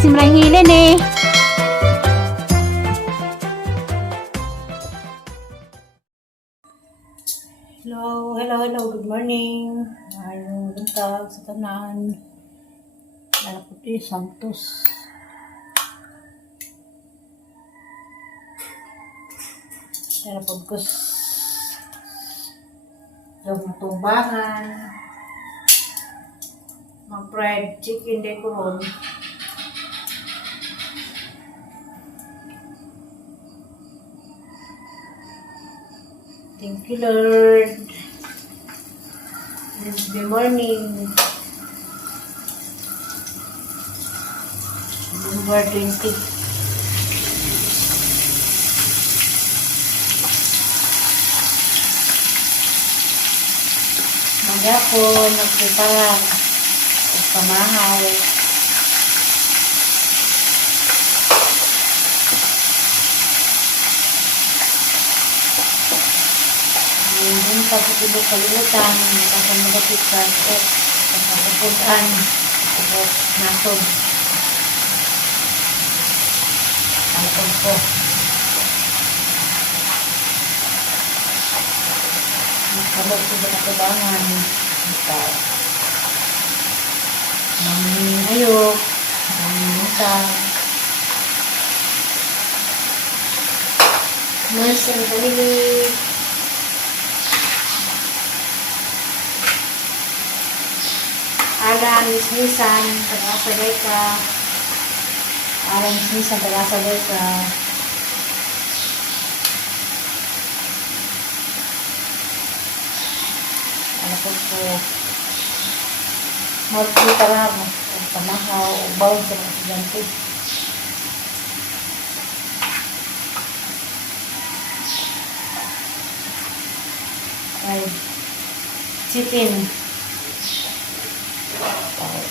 Simrang hilin eh. Hello, good morning. Ayong buntag sa tanan. Puti Santos. Dalapod ko sa tubangan. Mag-fried chicken day ko ron. Thank you, Lord. It's the morning. November 20. Maghapon, nagprepara. Pamahaw. Yung pagkutulog kalimutan, magkakamagapit sa at pagkakupudan, at nasod. Alapon ko. Magkabot ko na kabangan. Maming ayok, maming utang. Mas ang panilig. Alam, mismisan, taga-sabay ka. Alam, mismisan, taga-sabay ka. Alapot ko. Magputara mo. Pamahaw, ubaw sa mga estudyante. Ay, chicken.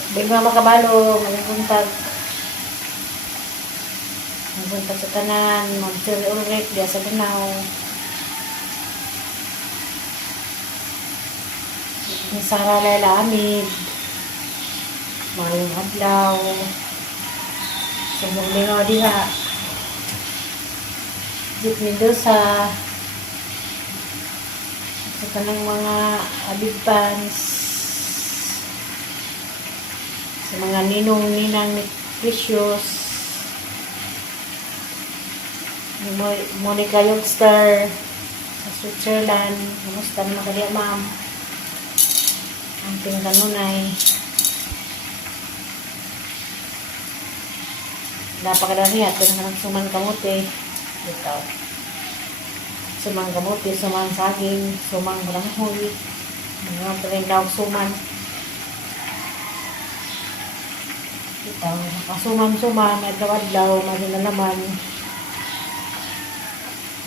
Bigla makabalo, magpuntag. Magpuntag sa tanan, mag-urek, diya sa Danao. Ni Sara Layla Amid. Mayong adlaw. Subong lingaw diha. Jeep Mendoza. Sa tanang mga abibans. Sa mga ninong-ninang ni Precious. Ni Monica Yogstar. Sa Switzerland. Kamusta naman kaya, ma'am? Ang pinagkanunay. Napakadami at pinagkanang suman kamote. Ito. Suman kamote, suman saging, suman balanghoy. Mga pinagdaw suman. Ito. Nakasuman-suman. Adlaw-adlaw. Madinalaman.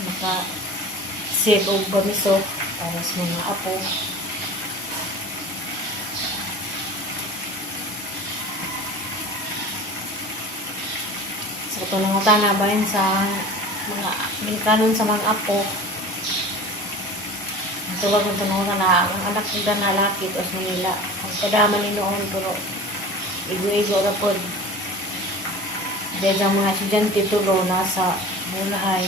Naka-save o bamiso para sa mga apo. Ito lang ata nabayan sa mga minkanon sa mga apo. Ang tuwag ng tanong na ang anak nila na laki ito sa Manila. Ang kadaman ni noon pero igo-igo na po. Dahil sa mga estudyante tulo nasa Mulahay.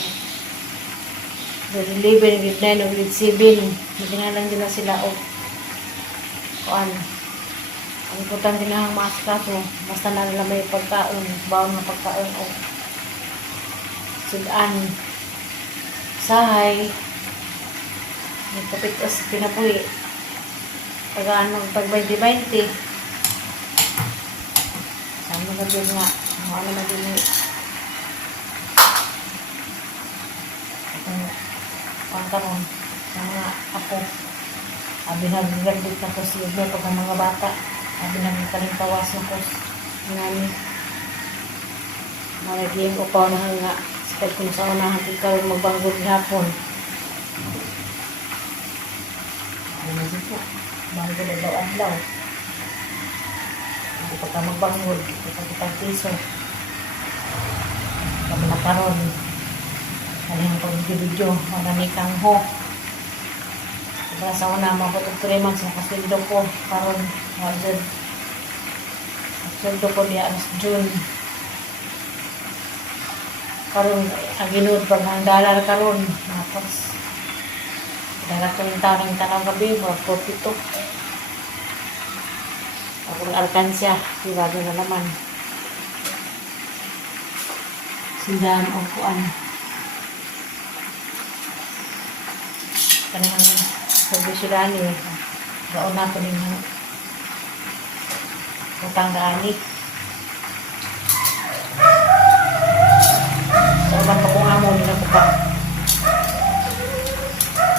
Grade 11, grade 9, o grade 7. Maginalang din na sila o kuan. Ang importante na ang mga kaso, basta na nila may pagkaon, bawang na pagkaon o sudan, sahay, may kapitos, pinapuwi, pag 20-20, saan magagawin nga, ano magagawin itong pangkaroon, sa mga ako, abinag-graduate na ko siya pag ang mga bata, sabi namin kalimtawas na ko ngani malaging upaw na nga sa kung sa unahan ikaw magbanggol hapon ano na dito banggol adlaw-adlaw hindi pa ka magbanggol hindi pa kitang piso kami na karon kalihang pag-video marami kang ho diba sa una mapotog 3 months nakasweldo ko karon Sweldo ko niya as June. karon ang ginuod pag ang dollar karon tapos dagatong tarang tanang gabi mga 42 akong alkansya sigado na naman sindahan o kuan kanang servisyo dani gaon na ko din ng utang dani so ba ko nga mo nila ko pa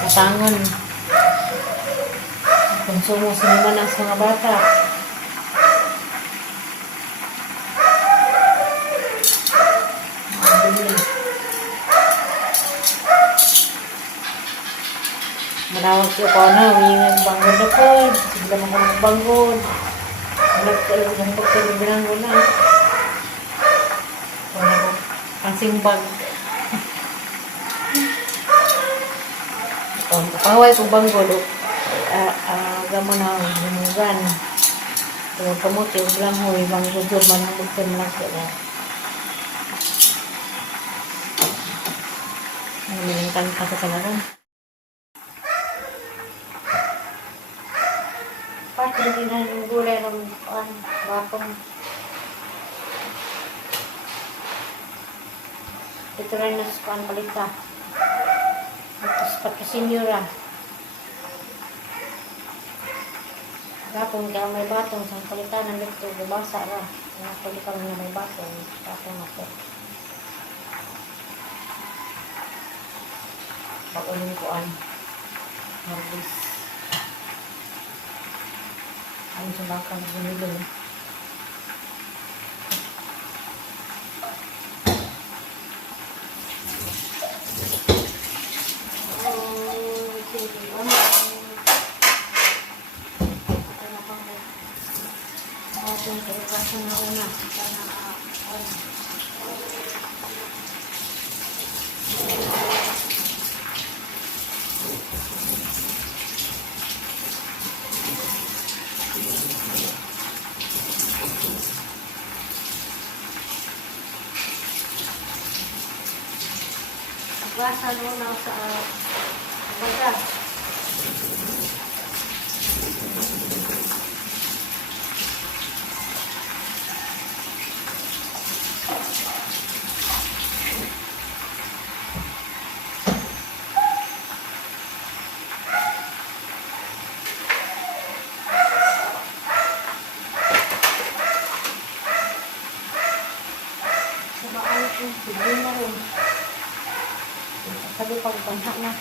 utangon konsumo sa naman sa mga bata manawag ko ko na wingan bangon na po sigla mo kong bangon nagkalog ng pagkalog ko na wala ko ang simbag paway ko bangon gamo na humugan so kamuti o lang ho ibang gudur man ang buksan lang ko ang kanta sa naroon pati din ang gulay ng wapong ito rin na sa palita tapos pati senyora wapong kaya may batong sa palita ng lito gabasa ra nakapalita na may batong wapong ako pag-uling koan marbis ang sabakang bunilong basa na sa baga. Sabaan ko, bigyan na rin. Sabi pag banha na.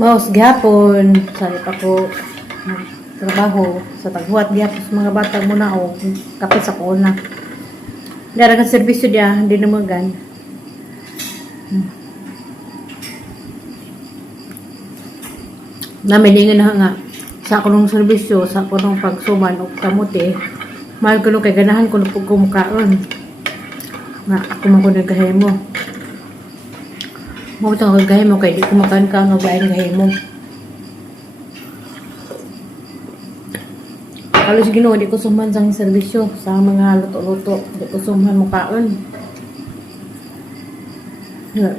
Maos gihapon sa pa ko trabaho sa taghuat gihapon sa mga bata muna o kapit sa kuna. Dara ka serbisyo dia hindi namagan. Namilingan na nga sa akong serbisyo sa akong pagsuman og kamuti. Mahal ko nung kay ganahan ko pag kumukaon. Na ako man ko nagkahimo. Mabutang ako gahimo kay di kumakan ka ng lain gahimo. Kalau si Ginoo di ko suman sang serbisyo sa mga luto-luto, di ko suman mo kaon.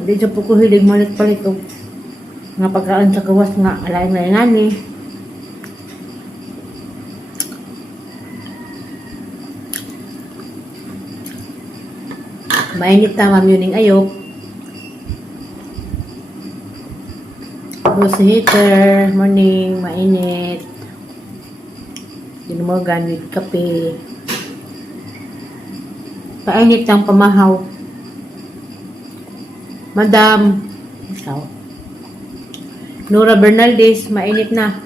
Di jud po ko hilig malit-palit og nga pagkaon sa gawas nga alain-lainan ni. Mainit ta mamyuning ayok. Sa heater, morning, mainit. Dinumagan with kape. Painit ang pamahaw. Madam. Ikaw. Nora Bernaldez, mainit na.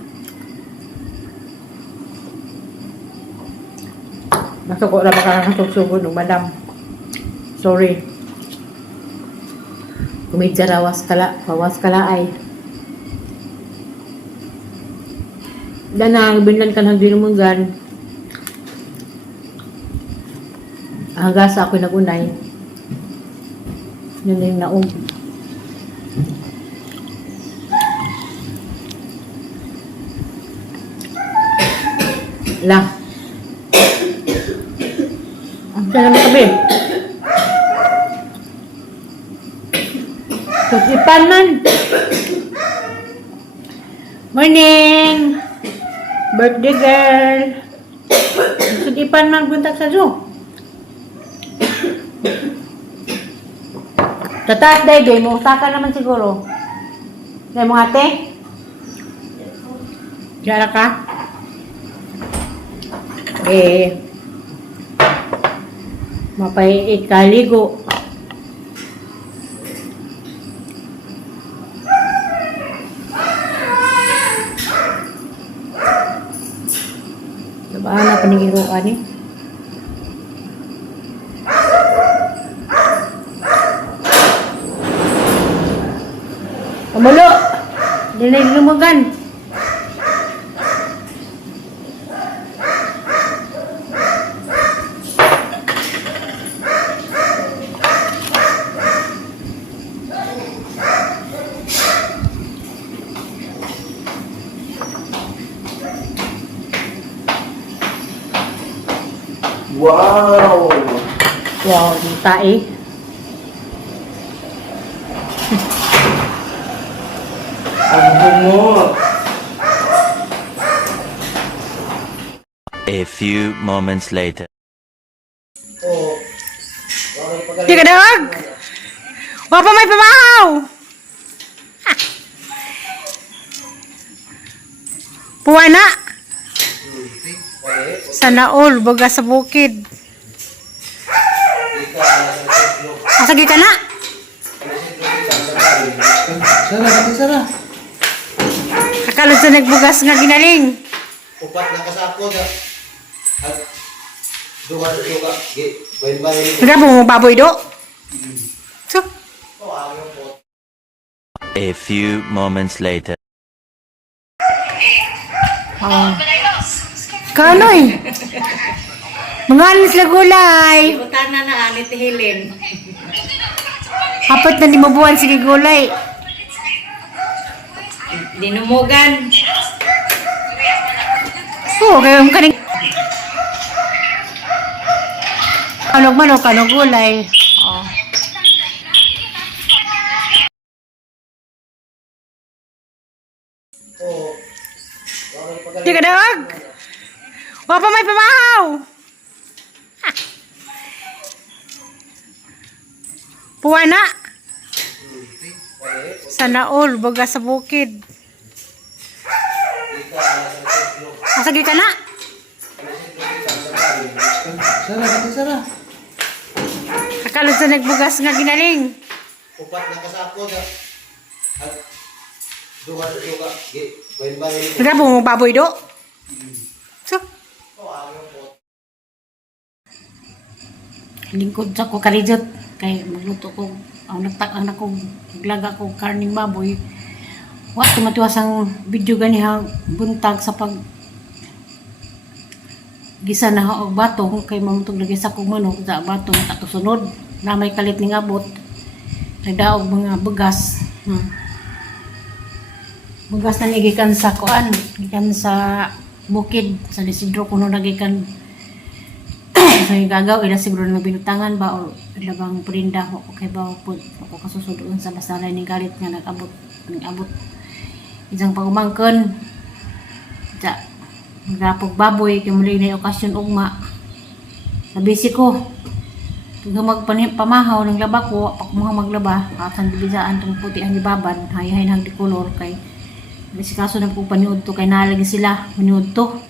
Masuko na baka nasugsugod ng madam. Sorry. Kumidja rawas kala, bawas kala ay. Danang binlan ka ng dinumugan. Hanggang sa ako nagunay. Yun yung naong. Lang. Ang sana mo kami. Susipan man. Morning. Birthday girl. Susipan man buntag sa zoo. Tataas day day mo. Saka naman siguro. Day mo ate. Diyan ka. Mapay ikaligo. Diba na panigiruan eh. Kamulo! Dinay lumugan. Wow! Wow, di tae. Ang bungo! A few moments later. Oh. Di ka dawag! Wapa may pamahaw! Puwana! Sana all, baga sa bukid. Asagi ka na? Sara. Kakalod sa nagbugas nga ginaling. Upat na kasako sa... At... Duga. Bayin-bayin. Nagabo mo baboy do? So, A few moments later. kanoy. Mga alis na gulay. Utana na alit Helen. Apat na 5 buwan sige gulay. Dinumugan. Oo, kaya yung kaning... Kanog manok, kanog gulay. Oh. Di ka dawag? Wapa may pamahaw! Puwana! Sana all, baga sa bukid. Asagi ka na? Sara. Kakalod sa nagbugas nga ginaling. Upat na kasako sa... At... Duga. Bayin-bayin. Nagabo mo baboy do? So, lingkod sa ko karijot kay magluto ko ang nagtak-an ako naglaga ko karning baboy wa tumatiwas ang video ganiha buntag sa pag gisa na og bato kay mamutog lagi sa kong manok sa bato ato sunod na may kalit ning abot nagdaog mga bugas bugas na gikan sa kuan gikan sa bukid sa Isidro kuno nagikan so yung gagaw ila siguro ng binutangan ba o labang prinda ko kay ba po ako kasusudoon sa basaray ni galit nga nag-abot isang pagumangkon sa magapog baboy kay muli na okasyon ugma nabisi ko pag pamahaw ng laba ko pak mga maglaba at ang bibisaan tong puti ang ibaban hayahin ang di color kay kasi kaso na po paniud to kay nalagi sila paniud to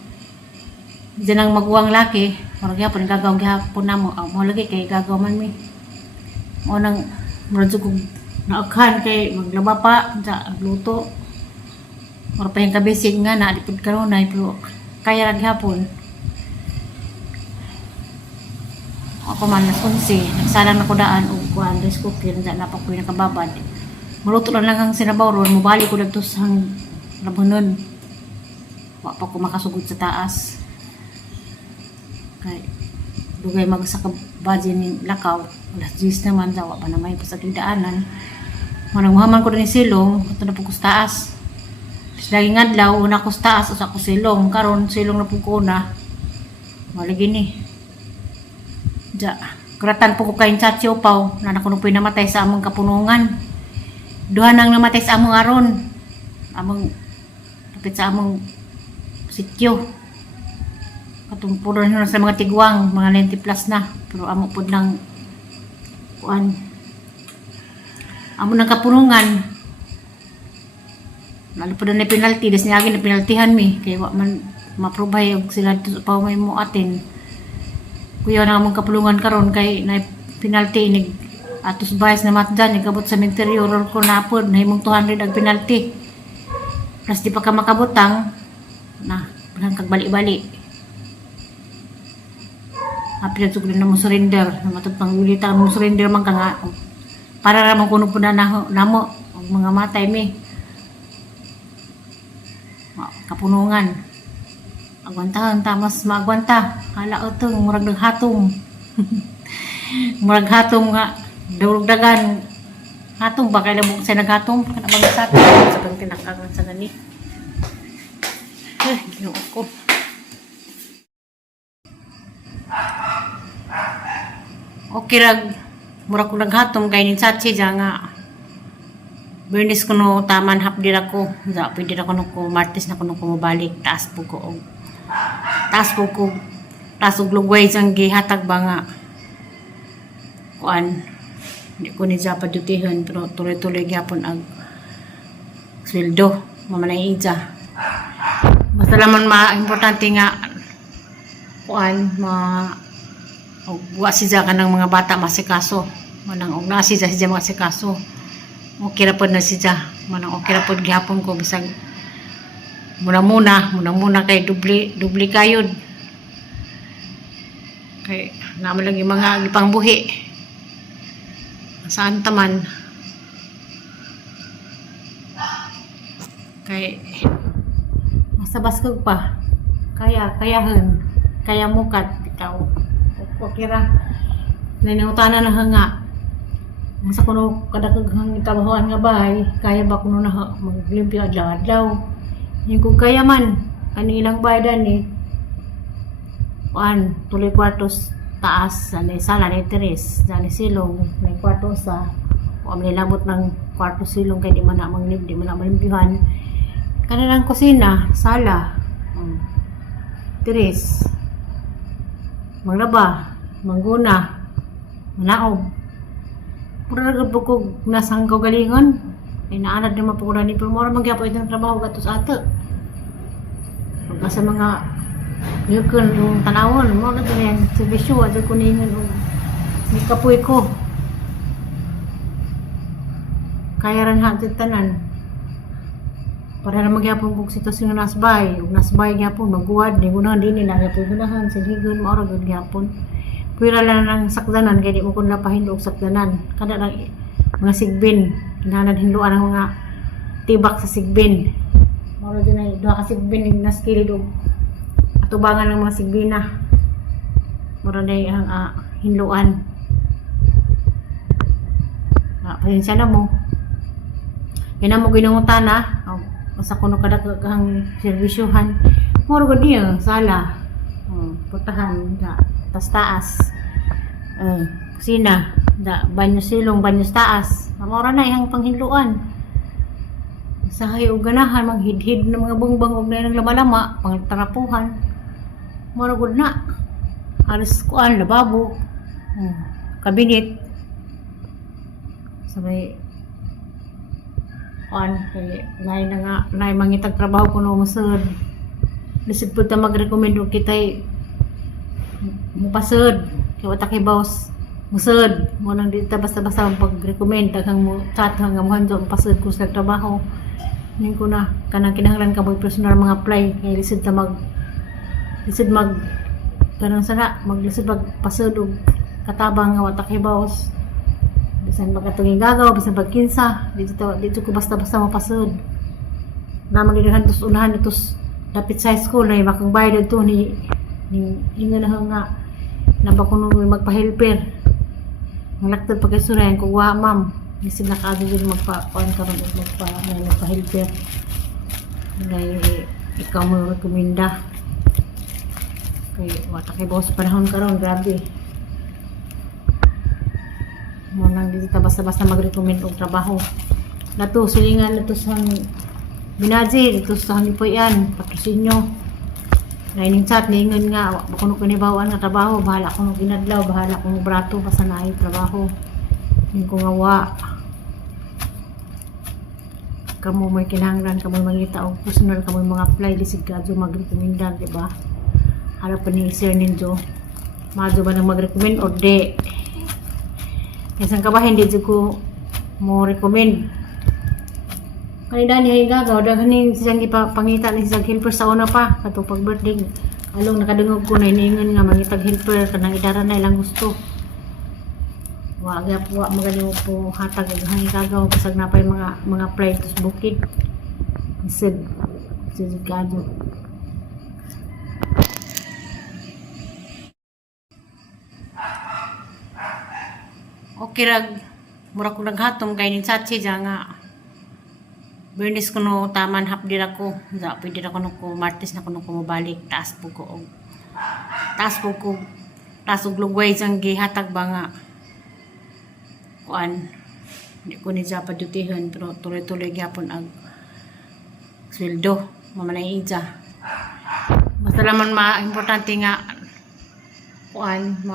diyan ang maguwang laki parang yapon gagawang gihapon na mo mo lagi kay gagawan mi mo nang murad ko naaghan kay maglaba pa sa luto mura pa yung kabisig nga na dipod karon na pero kaya lang gihapon Ako man nas 11, nagsalang na ko daan og kuan rice cooker na pa ko nakababad. Maluto lang ang sinabaw ron, mubalik ko dagto sa labunon. Wa pa ko makasugod sa taas. Kay dugay magsaka budget ni lakaw. Alas 10 naman daw pa na may pasagdaanan. Manang muhaman ko din silong, ato na po ko sa taas. Laging adlaw, una ko sa taas, usa ko silong. Karon silong na po ko na. Malagi ni. Ja, kuratan po ko kain sa siopaw na nakuno po namatay sa among kapunungan. Duha nang namatay sa among aron. Among kapit sa among sityo. Katumpuron na sa mga tigwang, mga 90 plus na. Pero amo po lang kuan. Amo nang kapunungan. Lalo po na penalty, des niya na penaltihan mi. Kaya wa man maprobay og sila pa may mo atin. Kuya na among kapulungan karon kay na penalty inig atos bayas na matdan igabot sa interior ko napod na himong 200 ang penalty. Plus di pa ka makabutang na bilang kag bali-bali. Apil sugod na mo surrender, na matod pang ulita mo surrender man ka nga para ra man kuno pud na namo og mga matay mi. Kapunungan. Agwantahan tamas maagwanta. Hala ito, murag naghatom. Murag hatom nga. Dulugdagan. Hatom ba? Kaya labog sa naghatom. Kanabang sa atin. Sa pang tinakagan sa nani. Ginoon ko. Okay rag. Murag ko naghatom. Kaya ninsatsi dyan nga. Bernis ko no taman hapdi ako. Pwede na ko no ko. Martes na ko no ko mabalik. Taas po ko. Taas og lugway sang gihatag ba nga kuan di ko ni sa padutihan pero tuloy-tuloy gyapon ang sweldo mamanay ija basta lamang importante nga kuan og wa siya kanang mga bata masikaso manang og nasi siya mga sikaso okay ra pod na siya manang okay ra pod gyapon ko bisag muna kay dubli kayod kay naman lang yung mga ipangbuhi saan taman kay masabas pa kaya mukat ikaw kira naningutana na hanga nasa kuno kadaghaghang trabahoan nga bahay kaya ba kuno na maglimpyo adlaw yung kung kaya man, kanilang bayadan ni tuloy kwartos taas, sala ni Teres, ni silong, may kwarto sa nilabot ng kwarto silong kaya di man na manglib, di man na malimpyuhan. Kanilang kusina, sala, Teres, maglaba, mangguna, manaob. Pura nagabog ko nasang kaugalingon. Ay naanad naman po ko na ni pero mora magyapo itong trabaho gatos ato pagka sa mga yukon yung tanawon mora din yung servisyo at kuningan may kapoy ko kaya rin hatid tanan para na magyapon kong sitwasyon ng nasbay ug nasbay gyapon magguwad ni gunahan din nila gyapon gunahan silhigon maora gud gyapon pwera lang ng sakdanan kaya di mo kun napahindog sakdanan kada lang mga sigbin hinanan hinduan ang mga tibak sa sigbin moro din ay duha ka sigbin na skilid og atubangan ng mga sigbina moro day ang hinduan pasensya na mo yan mo ginungutana sa kuno kadaghaghang servisyohan moro gud niya sala putahan tas taas kusina banyo silong, banyo taas. Mamora na yung panghinluan. Sa hayog ganahan, maghidhid ng mga bungbang og na lama-lama, pangtarapuhan. Maragod na. Alas kuan, lababo. Kabinet. Sabay kuan, kay nay na nga, nay mangitag trabaho ko no masud. Lisod po ta mag-recommend og kitay mupasud. Kay wata kay boss. Musod, mo nang dito basta-basta pag-recommend daghang mo chat hanggang mo hanjo pasud ko sa trabaho. Ning ko na kanang kinahanglan ka mo personal mga apply kay lisod ta mag kanang sana maglisod pag pasud og katabang nga watak hibaws. Bisan magkatunging gagaw, bisan pagkinsa, dito ko basta-basta mapasud. Naman dinahan tos unahan itos dapit sa high school na makang bayad to ni ingon na nga naba ko nung magpa-helper. Ang laktod pa kay surayan ko wa ma'am. Isip na kaagad din magpa-kuan karon at magpa-helper. Ngay ikaw mo rekomenda. Kay wata kay boss panahon karon grabe. Mo nang dito basta-basta mag-recommend og trabaho. Nato silingan nato sa Binaji, ito sa hangipoyan, patrosinyo. Naining chat, niingon nga, baka nung kanibawaan nga trabaho, bahala ko nung ginadlaw, bahala ko nung brato, basta na ay trabaho. Yung ko nga wa. Kamu may kinahanglan, kamu mangita o personal, kamu mga apply, lisig ka, mag-recommenda, diba? Harap pa ni Sir Ninjo. Madyo ba nang mag-recommend o de? Kasang ka ba, hindi ko mo recommend. Kanina niya gagaw, dahil siyang ipapangita ni siyang helper sa una pa, kato pag birthday. Along nakadungog ko na iniingon nga, mangitag helper, kanang idara na ilang gusto. Wag magaling po hatag ang hangin gagaw, kasag na pa yung mga play tos bukid. Isid, sigado. Okay rag, mura ko naghatom kay ni Chachi dyan nga. Bernis ko no taman hapdir ako. Pwede na ko no ko martes na ko no kumabalik. Taas po ko. Taas og lugway sang gihatag ba nga. Kuan. Hindi ko ni Japa dutihan pero tuloy-tuloy gyapon ang sweldo. Mamanay ija. Basta naman importante nga kuan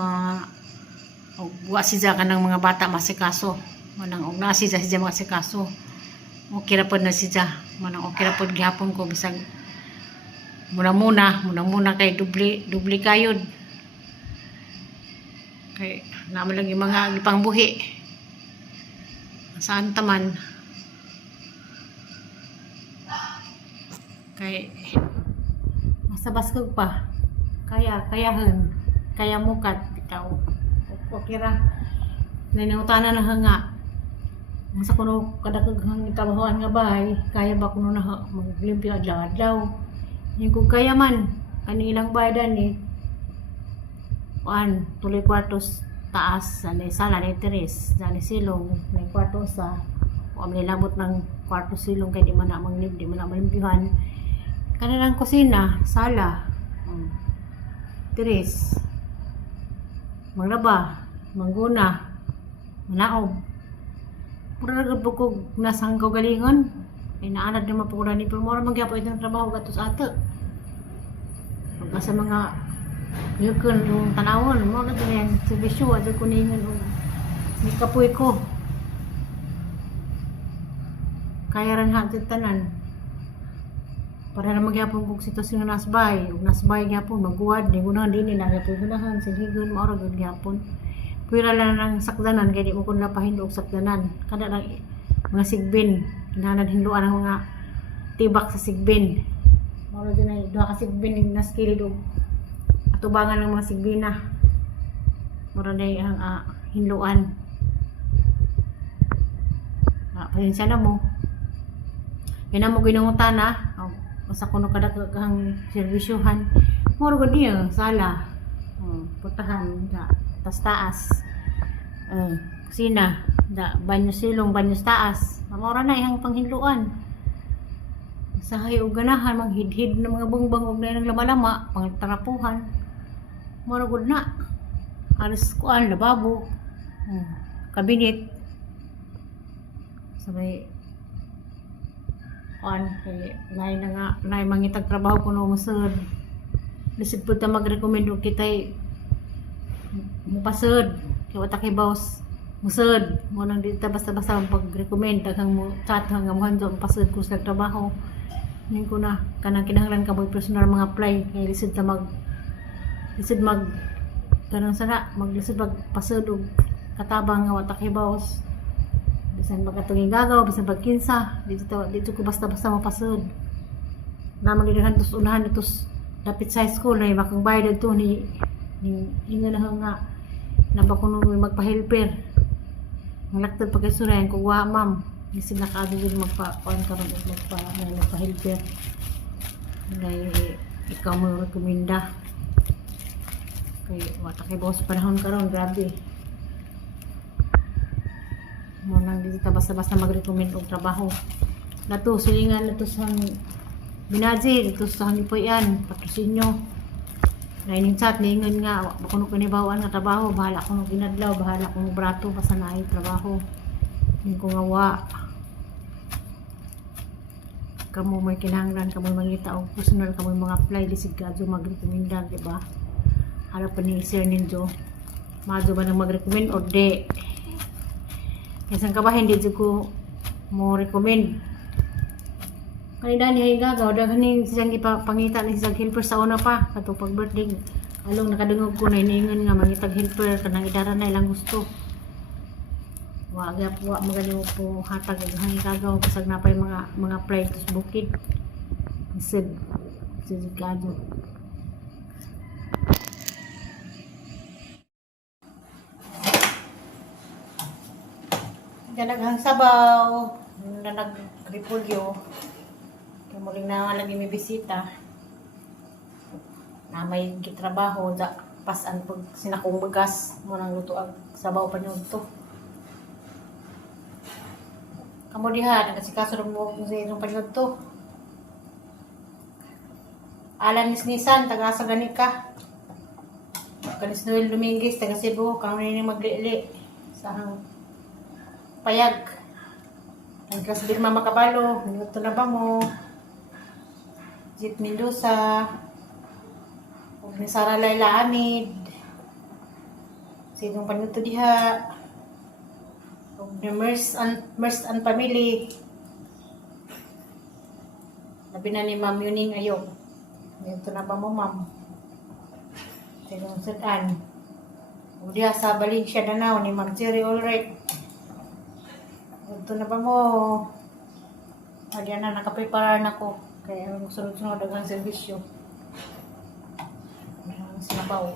wa siya ka ng mga bata masikaso. Manang og na siya masikaso. Okay ra pod na siya. Manang okay ra pod gihapon ko bisag muna kay dubli kayod. Kay naman lang yung mga gipangbuhi. Saan taman. Kay basta baskog pa. Kayahan. Kaya mukat bitaw. Okay ra. Nanangutana na nga. Masa kuno kadaghagang trabahoan nga bahay, kaya ba kuno na maglimpyo adlaw-adlaw. Yung kung kaya man, kanilang bayadan ni tuloy kwartos taas, sa sala ni Teres, sa silong, may kwarto sa nilabot ng kwarto silong kaya di man na malimpyuhan. Kanilang kusina, sala, Teres, maglaba, mangguna, manaob. Pura nagod po ko nasang kaugalingon. Ay naanad naman po ko na ni pero mura magyapo itong trabaho gatos ato. Pagka sa mga yukon yung tanawon, mura na yung servisyo at kuningan o may kapoy ko. Kaya rin hatid tanan. Para na magyapon kong sitwasyon ng nasbay. Kung nasbay gyapon, magkuwad, di gunahan din nila. Gyapon gunahan, sigigon, maura gud gyapon. Pwera lang ng sakdanan, kaya di mo kung napahindog sakdanan. Kada lang mga sigbin, hinahanad hinduan ang mga tibak sa sigbin. Maro din ay doha ka sigbin yung naskilid o atubangan ng mga sigbina. Maro din ang hinduan. Pasensya na mo. Yan na mo ginungutan na. Basta kuno kada kang servisyohan. Maro gud niya, sala. Putahan, taas. Kusina, banyo silong, banyo taas. Mamora na ihang panghinluan. Sahay o ganahan, manghidhid ng mga bungbang og na ng lama-lama, pangtarapuhan. Maragod na. Alas kuan, lababo. Kabinet. Sabay, kuan, kay naay na nga, naay mangitag trabaho ko no musod. Lisod po ta mag-recommend o kita'y mupasod. Kaya wata kay boss musod. Mo nang dito basta-basta pag-recommend. Daghang mo chat hanggang mo hanjo mupasod ko sa trabaho. Ning ko na kanang kinahanglan ka mo personal mga apply. Kaya lisod mag kanang sana maglisod magpasod og katabang nga wata kay boss. Bisan magkatunging gagaw, bisan pagkinsa. Dito ko basta-basta mapasod. Naman dinahan tos unahan itos dapit sa high school na makang bayad to ni ingon na nga Naba ko nung magpa-helper. Nalaktad pa kay Surayan kung wa ma'am. Kasi nakaado din magpa-kuan karon magpa-helper. Ikaw mo rekomenda. Kay wata kay boss panahon karon grabe. Mo nang di ta basta-basta mag-recommend og trabaho. Nato silingan nato sa Binaji, dito sa Hangipoyan, patrosinyo. Naining chat, naingon nga, bako nung kinibawan nga trabaho, bahala ko nung ginadlaw, bahala ko nung brato, basta na ay trabaho. Hindi ko nga wa. Kamu may kinahanglan, kamu mangita o personal, kamu mga apply, disig ka, jo mag-recommenda, diba? Harap pa ni Sir Ninjo, majo ba nang mag-recommend o de? Isang ka ba, hindi jo ko mo recommend. Kanina ni gagaw daghan siyang ipapangita ni siyang helper sa una pa kato pag birthday along nakadungog ko na iningon nga mangitag helper kanang idara na ilang gusto wa magani mo po hatag og hangin gagaw kasag napay mga apply sa bukid isig sigado ganaghang sabaw na nag-repolyo. Kaya muling na lagi may bisita na may gitrabaho da pasan pag sinakong bagas mo nang luto ang sabaw pa niyo to. Kamo diha kasi kaso mo kung sa inyong panyod to. Alan Nisnisan taga sa ganika. Kanis Noel Dominguez taga Cebu kamo ni maglili sa payag. Ang kasi Birma Makabalo, minuto na ba mo? Jit Mendoza, ug ni Sara Laila Amid, sinong panuto diha, ug ni Mers and Family, labi na ni Ma'am Yuning Ayong, dito na ba mo ma'am? Sinong sudan, ug diha sa Valencia Danao ni Ma'am Jerry Ulrich, dito na ba mo? Adiyan na, nakaprepare na ko. Kaya sunod-sunod ang serbisyo. Sinabaw.